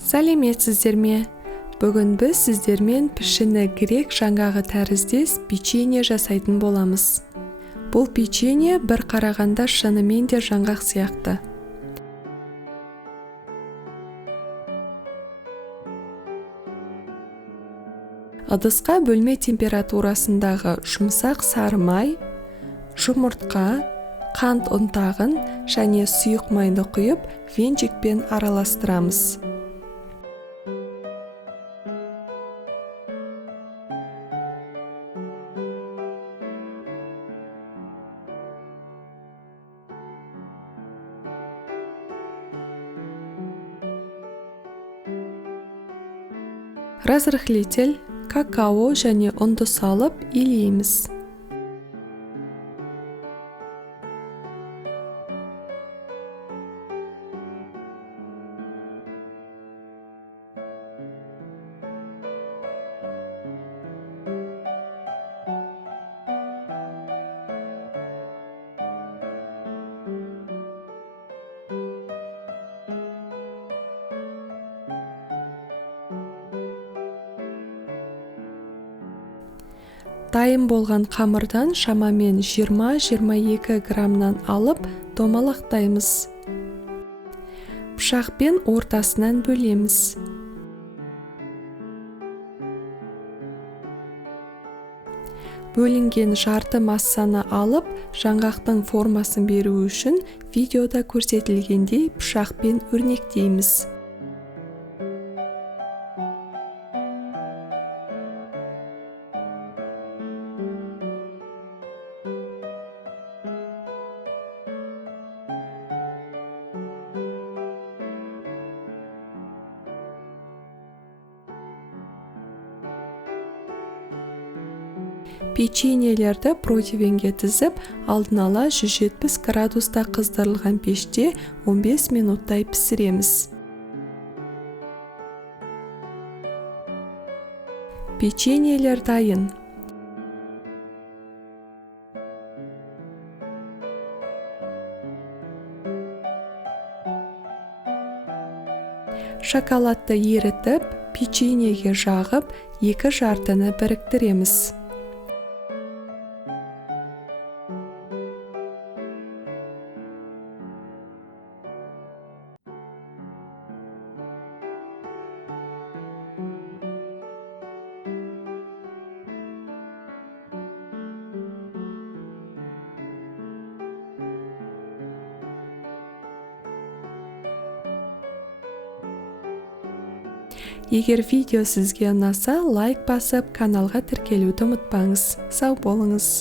Сәлеметсіздер ме? Бүгін біз сіздермен пішіні грек жаңғағы тәріздес печенье жасайтын боламыз. Бұл печенье бір қарағанда шынымен де жаңғақ сияқты. Ыдысқа бөлме температурасындағы жұмсақ сары май, жұмыртқа, қант ұнтағын және сұйық майды құйып, венчикпен араластырамыз. Разрыхлитель, какао және ұнды салып илейміз. Дайын болған қамырдан шамамен 20-22 граммнан алып домалақтаймыз. Пышақпен ортасынан бөлеміз. Бөлінген жарты массаны алып, жаңғақтың формасын беру үшін видеода көрсетілгендей пышақпен өрнектейміз. Печеньелерді противенге тізіп, алдын ала 170 градуста қыздырылған пеште 15 минуттай пісіреміз. Печеньелер дайын. Шоколадты ерітіп, печеньеге жағып, екі жартыны біріктіреміз. Егер видео сізге ұнаса, лайк басып, каналға тіркелуді ұмытпаңыз. Сау болыңыз!